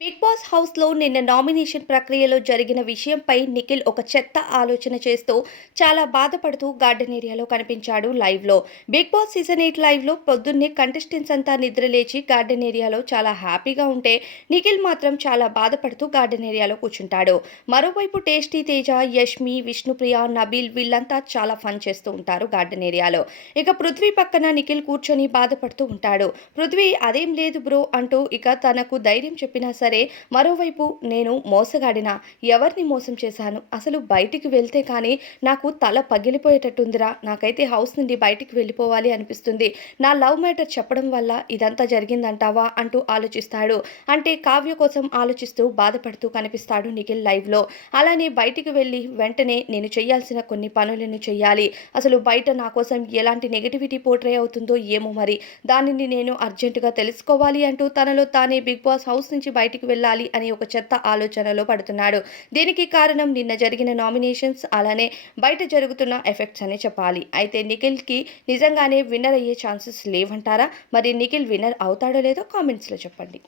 Big boss హౌస్లో నిన్న nomination ప్రక్రియలో జరిగిన విషయంపై నిఖిల్ ఒక చెత్త ఆలోచన చేస్తూ చాలా బాధపడుతూ గార్డెన్ ఏరియాలో కనిపించాడు లైవ్లో. బిగ్ బాస్ సీజన్ ఎయిట్ లైవ్లో పొద్దున్నే కంటెస్టెంట్స్ అంతా నిద్రలేచి గార్డెన్ ఏరియాలో చాలా హ్యాపీగా ఉంటే నిఖిల్ మాత్రం చాలా బాధపడుతూ గార్డెన్ ఏరియాలో కూర్చుంటాడు. మరోవైపు టేస్టీ తేజ యష్మి విష్ణుప్రియ నబీల్ వీళ్ళంతా చాలా ఫన్ చేస్తూ ఉంటారు గార్డెన్ ఏరియాలో. ఇక పృథ్వీ పక్కన నిఖిల్ కూర్చొని బాధపడుతూ ఉంటాడు. పృథ్వీ అదేం లేదు బ్రో అంటూ ఇక తనకు ధైర్యం చెప్పినా సరే మరోవైపు నేను మోసగాడినా? ఎవరిని మోసం చేశాను? అసలు బయటికి వెళ్తే కానీ నాకు తల పగిలిపోయేటట్టుందిరా. నాకైతే హౌస్ నుండి బయటికి వెళ్ళిపోవాలి అనిపిస్తుంది. నా లవ్ మ్యాటర్ చెప్పడం వల్ల ఇదంతా జరిగిందంటావా? అంటూ ఆలోచిస్తాడు. అంటే కావ్య కోసం ఆలోచిస్తూ బాధపడుతూ కనిపిస్తాడు నిఖిల్ లైవ్లో. అలానే బయటికి వెళ్ళి వెంటనే నేను చేయాల్సిన కొన్ని పనులను చేయాలి. అసలు బయట నా కోసం ఎలాంటి నెగిటివిటీ పోర్ట్రే అవుతుందో ఏమో మరి. దానిని నేను అర్జెంటుగా తెలుసుకోవాలి అంటూ తనలో తానే బిగ్ బాస్ హౌస్ నుంచి బయటికి వెళ్ళాలి అని ఒక చెత్త ఆలోచనలో పడుతున్నాడు. దీనికి కారణం నిన్న జరిగిన నామినేషన్స్ అలానే బయట జరుగుతున్న ఎఫెక్ట్స్ అని చెప్పాలి. అయితే నిఖిల్కి నిజంగానే విన్నర్ అయ్యే ఛాన్సెస్ లేవంటారా? మరి నిఖిల్ విన్నర్ అవుతాడో లేదో కామెంట్స్లో చెప్పండి.